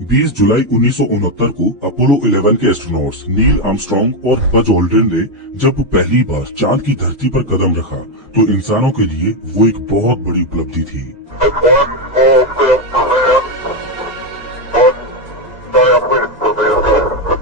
20 जुलाई 1969 को अपोलो 11 के astronauts Neil Armstrong और बज ऑल्ड्रिन ने जब पहली बार चांद की धरती पर कदम रखा तो इंसानों के लिए वो एक बहुत बड़ी उपलब्धि थी।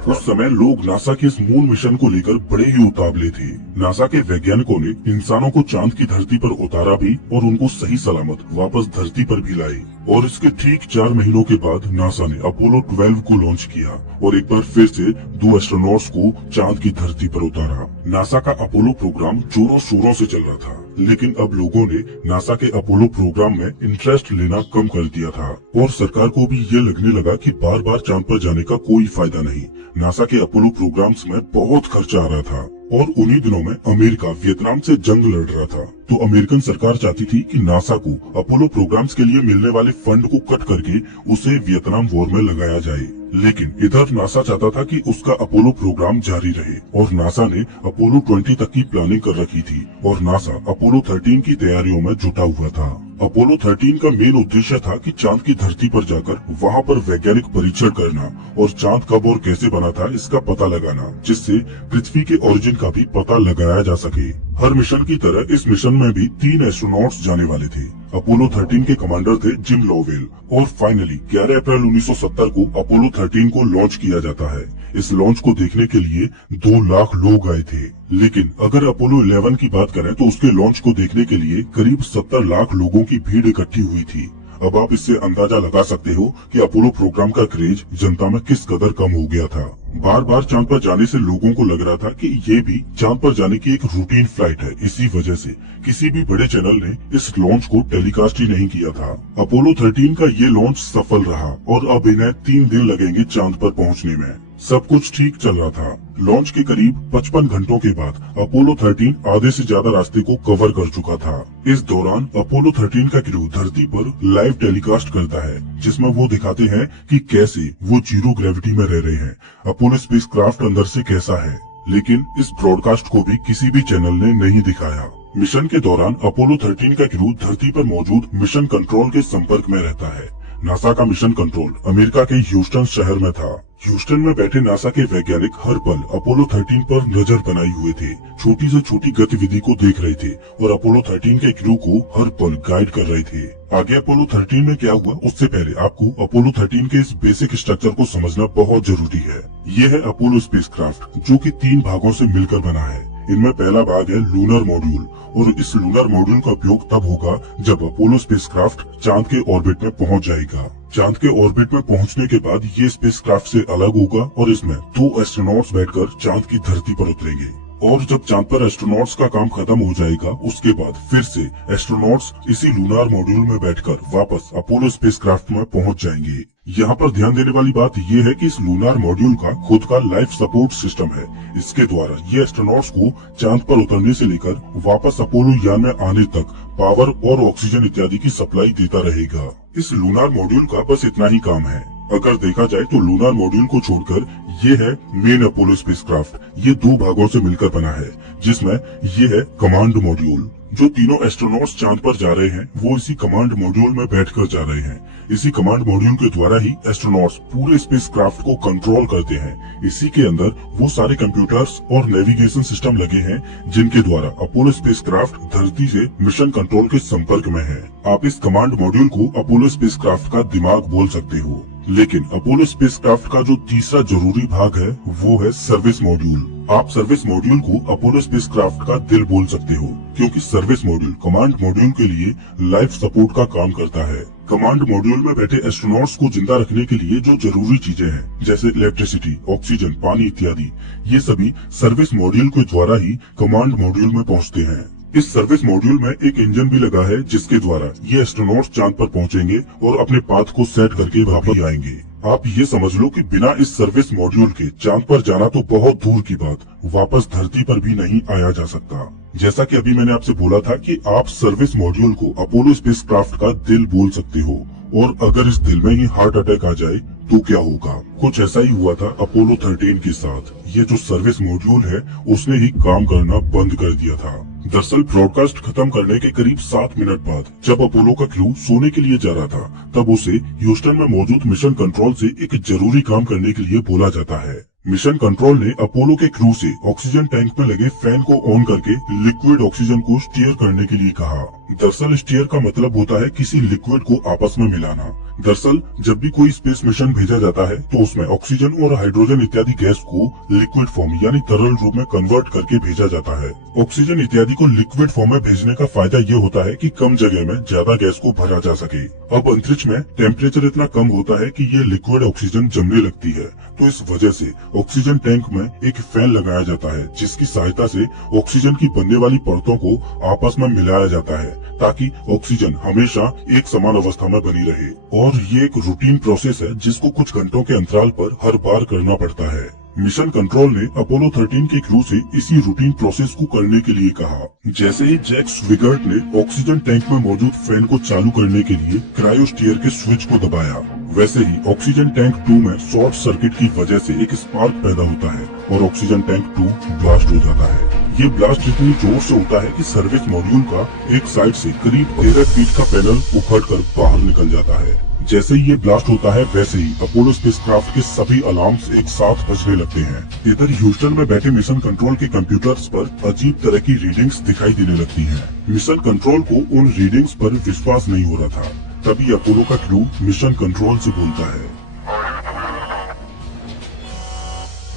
उस समय लोग नासा के इस मून मिशन को लेकर बड़े ही उतावले थे। नासा के वैज्ञानिकों ने इंसानों को चांद की धरती पर उतारा भी और उनको सही सलामत वापस धरती पर भी लाए। और इसके ठीक 4 महीनों के बाद नासा ने अपोलो 12 को लॉन्च किया और एक बार फिर से 2 एस्ट्रोनॉट्स को चांद की धरती पर उतारा। नासा का अपोलो प्रोग्राम जोरों शोरों से चल रहा था, लेकिन अब लोगों ने नासा के अपोलो प्रोग्राम में इंटरेस्ट लेना कम कर दिया था और सरकार को भी ये लगने लगा कि बार बार चांद पर जाने का कोई फायदा नहीं। नासा के अपोलो प्रोग्राम्स में बहुत खर्चा आ रहा था और उन्हीं दिनों में अमेरिका वियतनाम से जंग लड़ रहा था, तो अमेरिकन सरकार चाहती थी कि नासा को अपोलो प्रोग्राम्स के लिए मिलने वाले फंड को कट करके उसे वियतनाम वॉर में लगाया जाए। लेकिन इधर नासा चाहता था कि उसका अपोलो प्रोग्राम जारी रहे और नासा ने अपोलो 20 तक की प्लानिंग कर रखी थी और नासा अपोलो 13 की तैयारियों में जुटा हुआ था। अपोलो 13 का मेन उद्देश्य था कि चांद की धरती पर जाकर वहां पर वैज्ञानिक परीक्षण करना और चांद कब और कैसे बना था इसका पता लगाना, जिससे पृथ्वी के ओरिजिन का भी पता लगाया जा सके। हर मिशन की तरह इस मिशन में भी 3 एस्ट्रोनॉट्स जाने वाले थे। अपोलो 13 के कमांडर थे जिम लोवेल और फाइनली 11 अप्रैल 1970 को अपोलो 13 को लॉन्च किया जाता है। इस लॉन्च को देखने के लिए 2 लाख लोग आए थे। लेकिन अगर अपोलो 11 की बात करें तो उसके लॉन्च को देखने के लिए करीब 70 लाख लोगों की भीड़ इकट्ठी हुई थी। अब आप इससे अंदाजा लगा सकते हो कि अपोलो प्रोग्राम का क्रेज जनता में किस कदर कम हो गया था। बार बार चांद पर जाने से लोगों को लग रहा था कि ये भी चांद पर जाने की एक रूटीन फ्लाइट है। इसी वजह से किसी भी बड़े चैनल ने इस लॉन्च को टेलीकास्ट ही नहीं किया था। अपोलो 13 का ये लॉन्च सफल रहा और अब इन्हें 3 दिन लगेंगे चांद पर पहुंचने में। सब कुछ ठीक चल रहा था। लॉन्च के करीब 55 घंटों के बाद अपोलो 13 आधे से ज्यादा रास्ते को कवर कर चुका था। इस दौरान अपोलो 13 का क्रू धरती पर लाइव टेलीकास्ट करता है, जिसमें वो दिखाते हैं कि कैसे वो जीरो ग्रेविटी में रह रहे हैं, अपोलो स्पेसक्राफ्ट अंदर से कैसा है। लेकिन इस ब्रॉडकास्ट को भी किसी भी चैनल ने नहीं दिखाया। मिशन के दौरान अपोलो 13 का क्रू धरती पर मौजूद मिशन कंट्रोल के संपर्क में रहता है। नासा का मिशन कंट्रोल अमेरिका के ह्यूस्टन शहर में था। ह्यूस्टन में बैठे नासा के वैज्ञानिक हर पल अपोलो 13 पर नजर बनाए हुए थे, छोटी से छोटी गतिविधि को देख रहे थे और अपोलो 13 के क्रू को हर पल गाइड कर रहे थे। आगे अपोलो 13 में क्या हुआ उससे पहले आपको अपोलो 13 के इस बेसिक स्ट्रक्चर को समझना बहुत जरूरी है। ये है अपोलो स्पेसक्राफ्ट, जो कि 3 भागों से मिलकर बना है। इनमें पहला भाग है लूनर मॉड्यूल और इस लूनर मॉड्यूल का उपयोग तब होगा जब अपोलो स्पेसक्राफ्ट चांद के ऑर्बिट में पहुंच जाएगा। चांद के ऑर्बिट में पहुंचने के बाद ये स्पेसक्राफ्ट से अलग होगा और इसमें 2 एस्ट्रोनॉट्स बैठकर चांद की धरती पर उतरेंगे और जब चांद पर एस्ट्रोनॉट्स का काम खत्म हो जाएगा उसके बाद फिर से एस्ट्रोनॉट्स इसी लूनार मॉड्यूल में बैठकर वापस अपोलो स्पेसक्राफ्ट में पहुंच जाएंगे। यहाँ पर ध्यान देने वाली बात यह है कि इस लूनार मॉड्यूल का खुद का लाइफ सपोर्ट सिस्टम है। इसके द्वारा ये एस्ट्रोनॉट्स को चांद पर उतरने से लेकर वापस अपोलो यान में आने तक पावर और ऑक्सीजन इत्यादि की सप्लाई देता रहेगा। इस लूनार मॉड्यूल का बस इतना ही काम है। अगर देखा जाए तो लूनार मॉड्यूल को छोड़कर ये है मेन अपोलो स्पेसक्राफ्ट। ये 2 भागों से मिलकर बना है, जिसमें ये है कमांड मॉड्यूल। जो तीनों एस्ट्रोनॉट्स चांद पर जा रहे हैं वो इसी कमांड मॉड्यूल में बैठकर जा रहे हैं। इसी कमांड मॉड्यूल के द्वारा ही एस्ट्रोनॉट्स पूरे स्पेसक्राफ्ट को कंट्रोल करते हैं। इसी के अंदर वो सारे कंप्यूटर्स और नेविगेशन सिस्टम लगे हैं जिनके द्वारा अपोलो स्पेसक्राफ्ट धरती से मिशन कंट्रोल के संपर्क में है। आप इस कमांड मॉड्यूल को अपोलो स्पेसक्राफ्ट का दिमाग बोल सकते हो। लेकिन अपोलो स्पेसक्राफ्ट का जो तीसरा जरूरी भाग है वो है सर्विस मॉड्यूल। आप सर्विस मॉड्यूल को अपोलो स्पेसक्राफ्ट का दिल बोल सकते हो, क्योंकि सर्विस मॉड्यूल कमांड मॉड्यूल के लिए लाइफ सपोर्ट का काम करता है। कमांड मॉड्यूल में बैठे एस्ट्रोनॉट्स को जिंदा रखने के लिए जो जरूरी चीजें हैं जैसे इलेक्ट्रिसिटी, ऑक्सीजन, पानी इत्यादि, ये सभी सर्विस मॉड्यूल के द्वारा ही कमांड मॉड्यूल में पहुंचते हैं। इस सर्विस मॉड्यूल में एक इंजन भी लगा है जिसके द्वारा ये एस्ट्रोनॉट्स चांद पर पहुंचेंगे और अपने पाथ को सेट करके वापस आएंगे। आप ये समझ लो कि बिना इस सर्विस मॉड्यूल के चांद पर जाना तो बहुत दूर की बात, वापस धरती पर भी नहीं आया जा सकता। जैसा कि अभी मैंने आपसे बोला था कि आप सर्विस मॉड्यूल को अपोलो स्पेसक्राफ्ट का दिल बोल सकते हो और अगर इस दिल में ही हार्ट अटैक आ जाए तो क्या होगा। कुछ ऐसा ही हुआ था अपोलो 13 के साथ। ये जो सर्विस मॉड्यूल है उसने ही काम करना बंद कर दिया था। दरअसल ब्रॉडकास्ट खत्म करने के करीब 7 मिनट बाद जब अपोलो का क्रू सोने के लिए जा रहा था, तब उसे ह्यूस्टन में मौजूद मिशन कंट्रोल से एक जरूरी काम करने के लिए बोला जाता है। मिशन कंट्रोल ने अपोलो के क्रू से ऑक्सीजन टैंक में लगे फैन को ऑन करके लिक्विड ऑक्सीजन को स्टीयर करने के लिए कहा। दरअसल स्टीयर का मतलब होता है किसी लिक्विड को आपस में मिलाना। दरअसल जब भी कोई स्पेस मिशन भेजा जाता है तो उसमें ऑक्सीजन और हाइड्रोजन इत्यादि गैस को लिक्विड फॉर्म यानी तरल रूप में कन्वर्ट करके भेजा जाता है। ऑक्सीजन इत्यादि को लिक्विड फॉर्म में भेजने का फायदा ये होता है कि कम जगह में ज्यादा गैस को भरा जा सके। अब अंतरिक्ष में टेम्परेचर इतना कम होता है कि ये लिक्विड ऑक्सीजन जमने लगती है, तो इस वजह से ऑक्सीजन टैंक में एक फैन लगाया जाता है जिसकी सहायता से ऑक्सीजन की बनने वाली परतों को आपस में मिलाया जाता है ताकि ऑक्सीजन हमेशा एक समान अवस्था में बनी रहे। और ये एक रूटीन प्रोसेस है जिसको कुछ घंटों के अंतराल पर हर बार करना पड़ता है। मिशन कंट्रोल ने अपोलो 13 के क्रू से इसी रूटीन प्रोसेस को करने के लिए कहा। जैसे ही जैक स्विगर्ट ने ऑक्सीजन टैंक में मौजूद फैन को चालू करने के लिए क्रायोस्टीयर के स्विच को दबाया, वैसे ही ऑक्सीजन टैंक 2 में शॉर्ट सर्किट की वजह से एक स्पार्क पैदा होता है और ऑक्सीजन टैंक 2 ब्लास्ट हो जाता है। ये ब्लास्ट इतनी जोर से होता है कि सर्विस मॉड्यूल का एक साइड से करीब 13 फीट का पैनल उखड़कर बाहर निकल जाता है। जैसे ही ये ब्लास्ट होता है वैसे ही अपोलो स्पेसक्राफ्ट के सभी अलार्म्स एक साथ बजने लगते हैं। इधर ह्यूस्टन में बैठे मिशन कंट्रोल के कंप्यूटर्स पर अजीब तरह की रीडिंग्स दिखाई देने लगती हैं। मिशन कंट्रोल को उन रीडिंग्स पर विश्वास नहीं हो रहा था। तभी अपोलो का क्रू मिशन कंट्रोल से बोलता है।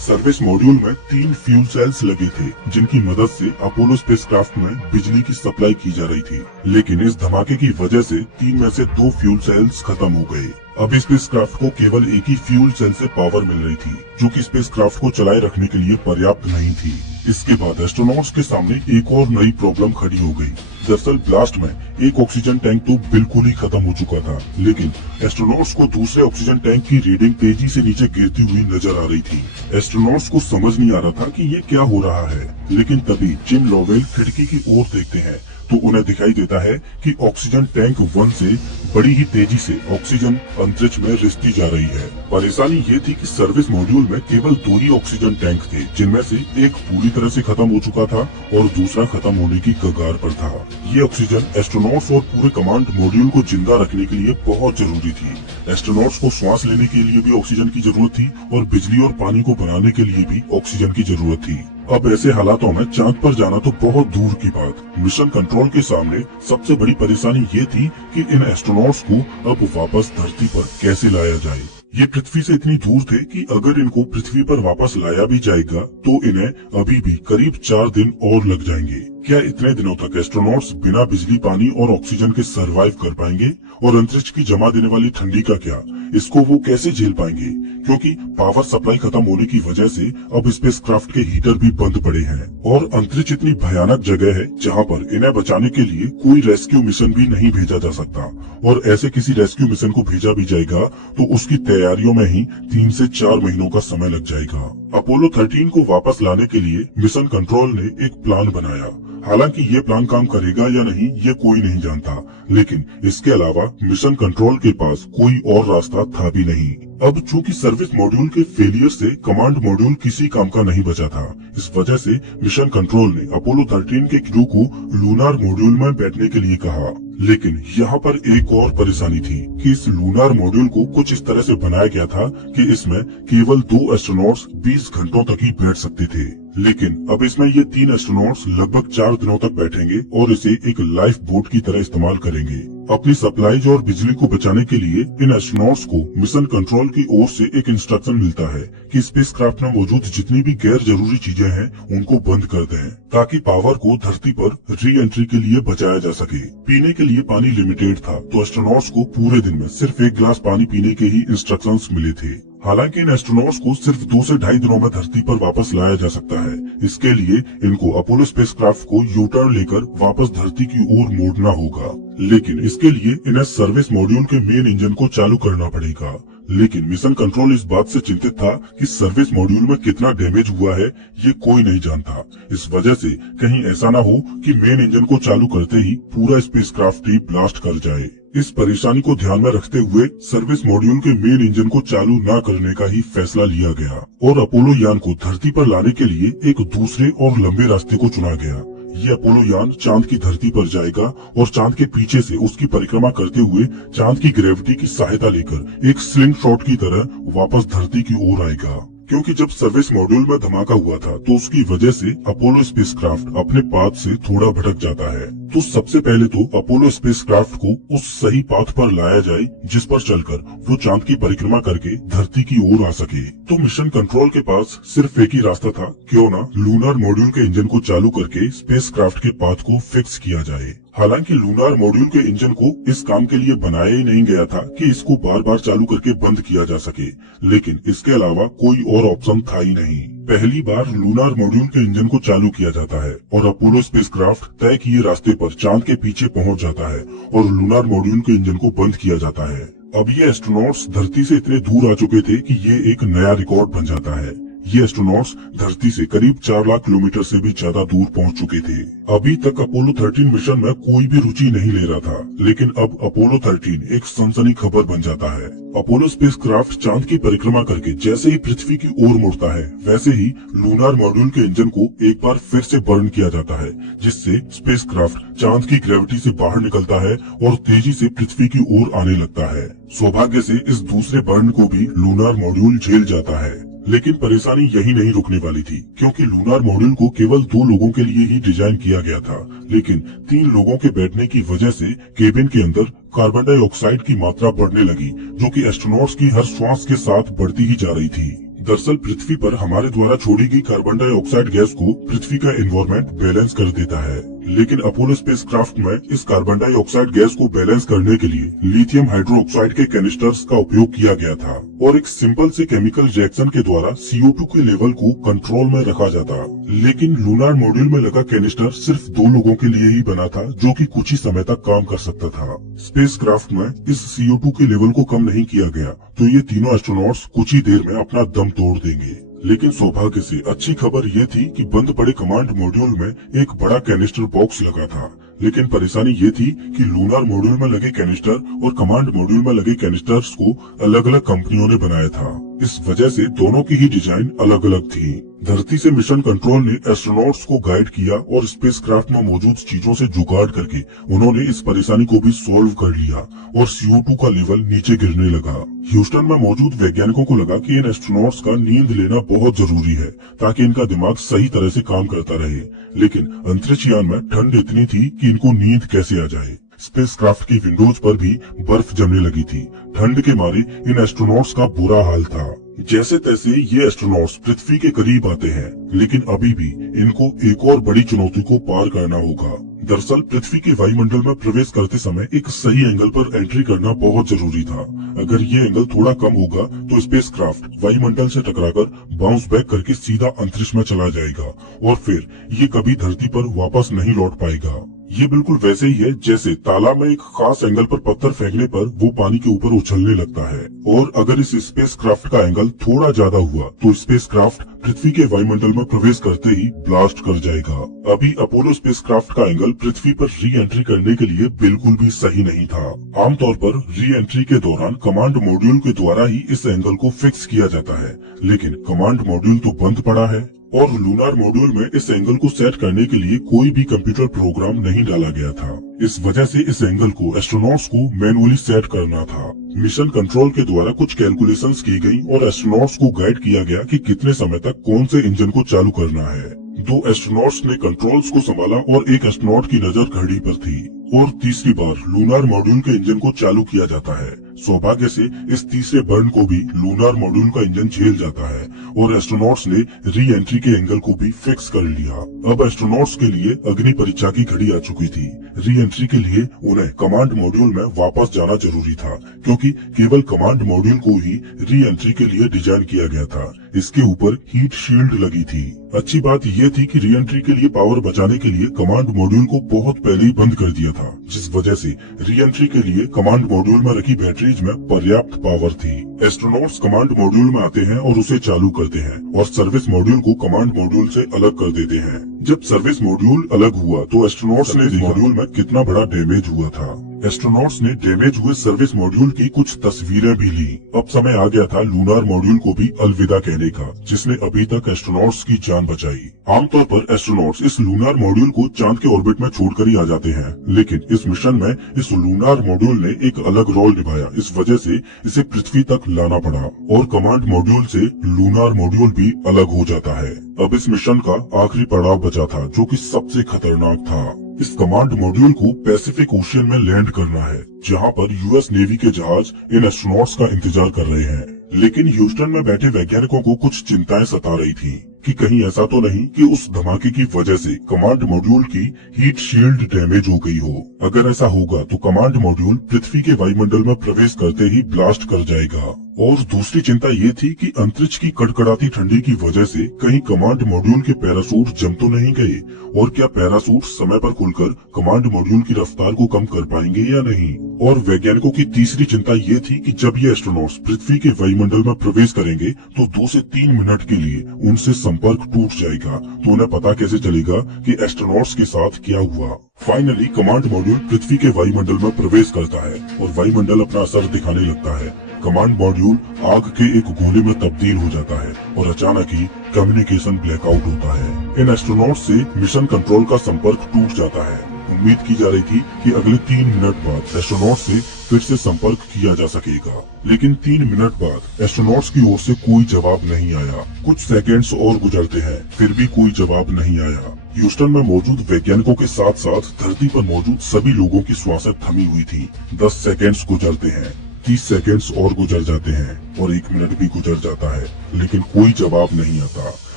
सर्विस मॉड्यूल में 3 फ्यूल सेल्स लगे थे जिनकी मदद से अपोलो स्पेसक्राफ्ट में बिजली की सप्लाई की जा रही थी, लेकिन इस धमाके की वजह से 3 में से 2 फ्यूल सेल्स खत्म हो गए। अब स्पेसक्राफ्ट को केवल एक ही फ्यूल सेल से पावर मिल रही थी जो कि स्पेसक्राफ्ट को चलाए रखने के लिए पर्याप्त नहीं थी। इसके बाद एस्ट्रोनॉट्स के सामने एक और नई प्रॉब्लम खड़ी हो गई। दरअसल ब्लास्ट में एक ऑक्सीजन टैंक तो बिल्कुल ही खत्म हो चुका था, लेकिन एस्ट्रोनॉट्स को दूसरे ऑक्सीजन टैंक की रीडिंग तेजी से नीचे गिरती हुई नजर आ रही थी। एस्ट्रोनॉट्स को समझ नहीं आ रहा था कि ये क्या हो रहा है, लेकिन तभी जिम लोवेल खिड़की की ओर देखते हैं तो उन्हें दिखाई देता है कि ऑक्सीजन टैंक 1 से बड़ी ही तेजी से ऑक्सीजन अंतरिक्ष में रिसती जा रही है। परेशानी ये थी कि सर्विस मॉड्यूल में केवल 2 ही ऑक्सीजन टैंक थे, जिनमें से एक पूरी तरह से खत्म हो चुका था और दूसरा खत्म होने की कगार पर था। ये ऑक्सीजन एस्ट्रोनॉट्स और पूरे कमांड मॉड्यूल को जिंदा रखने के लिए बहुत जरूरी थी। एस्ट्रोनॉट्स को श्वास लेने के लिए भी ऑक्सीजन की जरूरत थी और बिजली और पानी को बनाने के लिए भी ऑक्सीजन की जरूरत थी। अब ऐसे हालातों में चांद पर जाना तो बहुत दूर की बात। मिशन कंट्रोल के सामने सबसे बड़ी परेशानी ये थी कि इन एस्ट्रोनॉट्स को अब वापस धरती पर कैसे लाया जाए। ये पृथ्वी से इतनी दूर थे कि अगर इनको पृथ्वी पर वापस लाया भी जाएगा तो इन्हें अभी भी करीब 4 दिन और लग जाएंगे। क्या इतने दिनों तक एस्ट्रोनॉट्स बिना बिजली, पानी और ऑक्सीजन के सरवाइव कर पाएंगे? और अंतरिक्ष की जमा देने वाली ठंडी का क्या, इसको वो कैसे झेल पाएंगे? क्योंकि पावर सप्लाई खत्म होने की वजह से अब स्पेसक्राफ्ट के हीटर भी बंद पड़े हैं और अंतरिक्ष इतनी भयानक जगह है जहां पर इन्हें बचाने के लिए कोई रेस्क्यू मिशन भी नहीं भेजा जा सकता। और ऐसे किसी रेस्क्यू मिशन को भेजा भी जाएगा तो उसकी तैयारियों में ही 3 से 4 महीनों का समय लग जाएगा। अपोलो 13 को वापस लाने के लिए मिशन कंट्रोल ने एक प्लान बनाया। हालांकि ये प्लान काम करेगा या नहीं ये कोई नहीं जानता, लेकिन इसके अलावा मिशन कंट्रोल के पास कोई और रास्ता था भी नहीं। अब चूंकि सर्विस मॉड्यूल के फेलियर से कमांड मॉड्यूल किसी काम का नहीं बचा था, इस वजह से मिशन कंट्रोल ने अपोलो 13 के क्रू को लूनार मॉड्यूल में बैठने के लिए कहा। लेकिन यहाँ पर एक और परेशानी थी कि इस लूनार मॉड्यूल को कुछ इस तरह से बनाया गया था कि इसमें केवल 2 एस्ट्रोनॉट्स 20 घंटों तक ही बैठ सकते थे। लेकिन अब इसमें ये 3 एस्ट्रोनॉट्स लगभग 4 दिनों तक बैठेंगे और इसे एक लाइफ बोट की तरह इस्तेमाल करेंगे। अपनी सप्लाईज और बिजली को बचाने के लिए इन एस्ट्रोनॉट्स को मिशन कंट्रोल की ओर से एक इंस्ट्रक्शन मिलता है कि स्पेसक्राफ्ट में मौजूद जितनी भी गैर जरूरी चीजें हैं उनको बंद कर दें ताकि पावर को धरती पर री एंट्री के लिए बचाया जा सके। पीने के लिए पानी लिमिटेड था तो एस्ट्रोनॉट्स को पूरे दिन में सिर्फ 1 गिलास पानी पीने के ही इंस्ट्रक्शंस मिले थे। हालांकि इन एस्ट्रोनॉट्स को सिर्फ 2 से ढाई दिनों में धरती पर वापस लाया जा सकता है। इसके लिए इनको अपोलो स्पेसक्राफ्ट को यू टर्न लेकर वापस धरती की ओर मोड़ना होगा, लेकिन इसके लिए इन्हें सर्विस मॉड्यूल के मेन इंजन को चालू करना पड़ेगा। लेकिन मिशन कंट्रोल इस बात से चिंतित था कि सर्विस मॉड्यूल में कितना डैमेज हुआ है ये कोई नहीं जानता। इस वजह से कहीं ऐसा ना हो कि मेन इंजन को चालू करते ही पूरा स्पेसक्राफ्ट ही ब्लास्ट कर जाए। इस परेशानी को ध्यान में रखते हुए सर्विस मॉड्यूल के मेन इंजन को चालू न करने का ही फैसला लिया गया और अपोलो यान को धरती पर लाने के लिए एक दूसरे और लंबे रास्ते को चुना गया। ये अपोलो यान चांद की धरती पर जाएगा और चांद के पीछे से उसकी परिक्रमा करते हुए चांद की ग्रेविटी की सहायता लेकर एक स्लिंग शॉट की तरह वापस धरती की ओर आएगा। क्योंकि जब सर्विस मॉड्यूल में धमाका हुआ था तो उसकी वजह से अपोलो स्पेसक्राफ्ट अपने पाथ से थोड़ा भटक जाता है। तो सबसे पहले तो अपोलो स्पेसक्राफ्ट को उस सही पाथ पर लाया जाए जिस पर चलकर वो चांद की परिक्रमा करके धरती की ओर आ सके। तो मिशन कंट्रोल के पास सिर्फ एक ही रास्ता था, क्यों ना लूनार मॉड्यूल के इंजन को चालू करके स्पेसक्राफ्ट के पाथ को फिक्स किया जाए। हालांकि लूनार मॉड्यूल के इंजन को इस काम के लिए बनाया ही नहीं गया था कि इसको बार बार चालू करके बंद किया जा सके, लेकिन इसके अलावा कोई और ऑप्शन था ही नहीं। पहली बार लूनार मॉड्यूल के इंजन को चालू किया जाता है और अपोलो स्पेसक्राफ्ट तय किए रास्ते पर चांद के पीछे पहुंच जाता है और लूनार मॉड्यूल के इंजन को बंद किया जाता है। अब ये एस्ट्रोनॉट्स धरती से इतने दूर आ चुके थे कि ये एक नया रिकॉर्ड बन जाता है। ये एस्ट्रोनॉट्स धरती से करीब 4 लाख किलोमीटर से भी ज्यादा दूर पहुंच चुके थे। अभी तक अपोलो 13 मिशन में कोई भी रुचि नहीं ले रहा था, लेकिन अब अपोलो 13 एक सनसनी खबर बन जाता है। अपोलो स्पेसक्राफ्ट चांद की परिक्रमा करके जैसे ही पृथ्वी की ओर मुड़ता है, वैसे ही लूनार मॉड्यूल के इंजन को एक बार फिर से बर्न किया जाता है, जिससे स्पेसक्राफ्ट चांद की ग्रेविटी से बाहर निकलता है और तेजी से पृथ्वी की ओर आने लगता है। सौभाग्य से इस दूसरे बर्न को भी लूनार मॉड्यूल झेल जाता है। लेकिन परेशानी यही नहीं रुकने वाली थी, क्योंकि लूनार मॉड्यूल को केवल 2 लोगों के लिए ही डिजाइन किया गया था, लेकिन 3 लोगों के बैठने की वजह से केबिन के अंदर कार्बन डाइऑक्साइड की मात्रा बढ़ने लगी, जो कि एस्ट्रोनॉट्स की हर श्वास के साथ बढ़ती ही जा रही थी। दरअसल पृथ्वी पर हमारे द्वारा छोड़ी गई कार्बन डाइऑक्साइड गैस को पृथ्वी का एनवायरनमेंट बैलेंस कर देता है, लेकिन अपोलो स्पेसक्राफ्ट में इस कार्बन डाइऑक्साइड गैस को बैलेंस करने के लिए लिथियम हाइड्रोक्साइड के कैनिस्टर्स का उपयोग किया गया था और एक सिंपल से केमिकल रिएक्शन के द्वारा CO2 के लेवल को कंट्रोल में रखा जाता। लेकिन लूनार मॉड्यूल में लगा कैनिस्टर सिर्फ 2 लोगों के लिए ही बना था, जो कि कुछ ही समय तक काम कर सकता था। स्पेसक्राफ्ट में इस CO2 के लेवल को कम नहीं किया गया, तो ये तीनों एस्ट्रोनॉट्स कुछ ही देर में अपना दम तोड़ देंगे। लेकिन सौभाग्य से अच्छी खबर ये थी कि बंद पड़े कमांड मॉड्यूल में एक बड़ा कैनिस्टर बॉक्स लगा था। लेकिन परेशानी ये थी कि लूनार मॉड्यूल में लगे कैनिस्टर और कमांड मॉड्यूल में लगे कैनिस्टर्स को अलग अलग कंपनियों ने बनाया था। इस वजह से दोनों की ही डिजाइन अलग अलग थी। धरती से मिशन कंट्रोल ने एस्ट्रोनॉट्स को गाइड किया और स्पेसक्राफ्ट में मौजूद चीजों से जुगाड़ करके उन्होंने इस परेशानी को भी सॉल्व कर लिया और CO2 का लेवल नीचे गिरने लगा। ह्यूस्टन में मौजूद वैज्ञानिकों को लगा कि इन एस्ट्रोनॉट्स का नींद लेना बहुत जरूरी है, ताकि इनका दिमाग सही तरह से काम करता रहे। लेकिन अंतरिक्ष यान में ठंड इतनी थी कि इनको नींद कैसे आ जाए। स्पेसक्राफ्ट की विंडोज पर भी बर्फ जमने लगी थी। ठंड के मारे इन एस्ट्रोनॉट्स का बुरा हाल था। जैसे तैसे ये एस्ट्रोनॉट्स पृथ्वी के करीब आते हैं, लेकिन अभी भी इनको एक और बड़ी चुनौती को पार करना होगा। दरअसल पृथ्वी के वायुमंडल में प्रवेश करते समय एक सही एंगल पर एंट्री करना बहुत जरूरी था। अगर ये एंगल थोड़ा कम होगा तो स्पेसक्राफ्ट वायुमंडल से टकराकर बाउंस बैक करके सीधा अंतरिक्ष में चला जाएगा और फिर ये कभी धरती पर वापस नहीं लौट पाएगा। ये बिल्कुल वैसे ही है जैसे तालाब में एक खास एंगल पर पत्थर फेंकने पर वो पानी के ऊपर उछलने लगता है, और अगर इस स्पेसक्राफ्ट का एंगल थोड़ा ज्यादा हुआ तो स्पेसक्राफ्ट पृथ्वी के वायुमंडल में प्रवेश करते ही ब्लास्ट कर जाएगा। अभी अपोलो स्पेसक्राफ्ट का एंगल पृथ्वी पर री एंट्री करने के लिए बिल्कुल भी सही नहीं था। आमतौर पर री एंट्री के दौरान कमांड मॉड्यूल के द्वारा ही इस एंगल को फिक्स किया जाता है, लेकिन कमांड मॉड्यूल तो बंद पड़ा है और लूनार मॉड्यूल में इस एंगल को सेट करने के लिए कोई भी कंप्यूटर प्रोग्राम नहीं डाला गया था। इस वजह से इस एंगल को एस्ट्रोनॉट्स को मैनुअली सेट करना था। मिशन कंट्रोल के द्वारा कुछ कैलकुलेशंस की गई और एस्ट्रोनॉट्स को गाइड किया गया कि कितने समय तक कौन से इंजन को चालू करना है। 2 एस्ट्रोनॉट्स ने कंट्रोल्स को संभाला और एक एस्ट्रोनॉट की नजर घड़ी पर थी और तीसरी बार लूनार मॉड्यूल के इंजन को चालू किया जाता है। सौभाग्य से इस तीसरे बर्न को भी लूनार मॉड्यूल का इंजन झेल जाता है और एस्ट्रोनॉट्स ने री एंट्री के एंगल को भी फिक्स कर लिया। अब एस्ट्रोनॉट्स के लिए अग्नि परीक्षा की घड़ी आ चुकी थी। री एंट्री के लिए उन्हें कमांड मॉड्यूल में वापस जाना जरूरी था, क्योंकि केवल कमांड मॉड्यूल को ही री एंट्री के लिए डिजाइन किया गया था। इसके ऊपर हीट शील्ड लगी थी। अच्छी बात यह थी कि री एंट्री के लिए पावर बचाने के लिए कमांड मॉड्यूल को बहुत पहले ही बंद कर दिया था, जिस वजह से री एंट्री के लिए कमांड मॉड्यूल में रखी बैटरीज में पर्याप्त पावर थी। एस्ट्रोनॉट्स कमांड मॉड्यूल में आते हैं और उसे चालू करते हैं और सर्विस मॉड्यूल को कमांड मॉड्यूल से अलग कर देते हैं। जब सर्विस मॉड्यूल अलग हुआ तो एस्ट्रोनॉट्स ने देखा मॉड्यूल में कितना बड़ा डैमेज हुआ था। एस्ट्रोनॉट्स ने डैमेज हुए सर्विस मॉड्यूल की कुछ तस्वीरें भी ली। अब समय आ गया था लूनार मॉड्यूल को भी अलविदा कहने का, जिसने अभी तक एस्ट्रोनॉट्स की जान बचाई। आमतौर पर एस्ट्रोनॉट्स इस लूनार मॉड्यूल को चांद के ऑर्बिट में छोड़कर ही आ जाते हैं, लेकिन इस मिशन में इस लूनार मॉड्यूल ने एक अलग रोल निभाया। इस वजह से इसे पृथ्वी तक लाना पड़ा और कमांड मॉड्यूल से लूनार मॉड्यूल भी अलग हो जाता है। अब इस मिशन का आखिरी पड़ाव बचा था, जो कि सबसे खतरनाक था। इस कमांड मॉड्यूल को पैसिफिक ओशियन में लैंड करना है, जहां पर यूएस नेवी के जहाज इन एस्ट्रोनॉट्स का इंतजार कर रहे हैं। लेकिन ह्यूस्टन में बैठे वैज्ञानिकों को कुछ चिंताएं सता रही थी कि कहीं ऐसा तो नहीं कि उस धमाके की वजह से कमांड मॉड्यूल की हीट शील्ड डैमेज हो गई हो। अगर ऐसा होगा तो कमांड मॉड्यूल पृथ्वी के वायुमंडल में प्रवेश करते ही ब्लास्ट कर जाएगा। और दूसरी चिंता ये थी कि अंतरिक्ष की कड़कड़ाती ठंडी की वजह से कहीं कमांड मॉड्यूल के पैराशूट जम तो नहीं गए, और क्या पैराशूट समय पर खुलकर कमांड मॉड्यूल की रफ्तार को कम कर पाएंगे या नहीं। और वैज्ञानिकों की तीसरी चिंता ये थी कि जब ये एस्ट्रोनॉट्स पृथ्वी के वायुमंडल में प्रवेश करेंगे तो 2 से 3 मिनट के लिए उनसे संपर्क टूट जाएगा, तो उन्हें पता कैसे चलेगा कि एस्ट्रोनॉट्स के साथ क्या हुआ। फाइनली कमांड मॉड्यूल पृथ्वी के वायुमंडल में प्रवेश करता है और वायुमंडल अपना असर दिखाने लगता है। कमांड मॉड्यूल आग के एक गोले में तब्दील हो जाता है और अचानक ही कम्युनिकेशन ब्लैकआउट होता है। इन एस्ट्रोनॉट्स से मिशन कंट्रोल का संपर्क टूट जाता है। उम्मीद की जा रही थी कि अगले 3 मिनट बाद एस्ट्रोनॉट्स से फिर से संपर्क किया जा सकेगा, लेकिन 3 मिनट बाद एस्ट्रोनॉट्स की ओर से कोई जवाब नहीं आया। कुछ सेकेंड्स और गुजरते हैं, फिर भी कोई जवाब नहीं आया। ह्यूस्टन में मौजूद वैज्ञानिकों के साथ साथ धरती पर मौजूद सभी लोगों की श्वासें थमी हुई थी। 10 सेकेंड्स गुजरते हैं, 30 सेकेंड्स और गुजर जाते हैं और 1 मिनट भी गुजर जाता है, लेकिन कोई जवाब नहीं आता।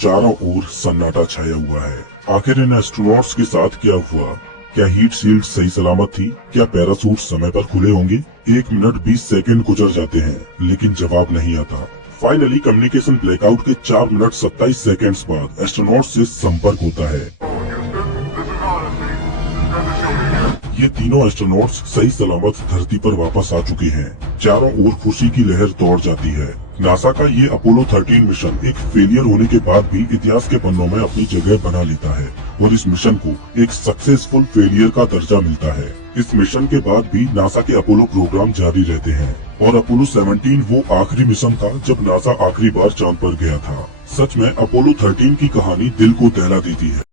चारों ओर सन्नाटा छाया हुआ है। आखिर इन एस्ट्रोनॉट्स के साथ क्या हुआ? क्या हीट शील्ड सही सलामत थी? क्या पैराशूट समय पर खुले होंगे? 1 मिनट 20 सेकेंड गुजर जाते हैं, लेकिन जवाब नहीं आता। फाइनली कम्युनिकेशन ब्लैकआउट के 4 मिनट 27 सेकेंड्स बाद एस्ट्रोनॉट्स से संपर्क होता है। ये तीनों एस्ट्रोनॉट्स सही सलामत धरती पर वापस आ चुके हैं। चारों ओर खुशी की लहर दौड़ जाती है। नासा का ये अपोलो 13 मिशन एक फेलियर होने के बाद भी इतिहास के पन्नों में अपनी जगह बना लेता है और इस मिशन को एक सक्सेसफुल फेलियर का दर्जा मिलता है। इस मिशन के बाद भी नासा के अपोलो प्रोग्राम जारी रहते हैं और अपोलो 17 वो आखिरी मिशन था जब नासा आखिरी बार चांद पर गया था। सच में अपोलो 13 की कहानी दिल को दहला देती है।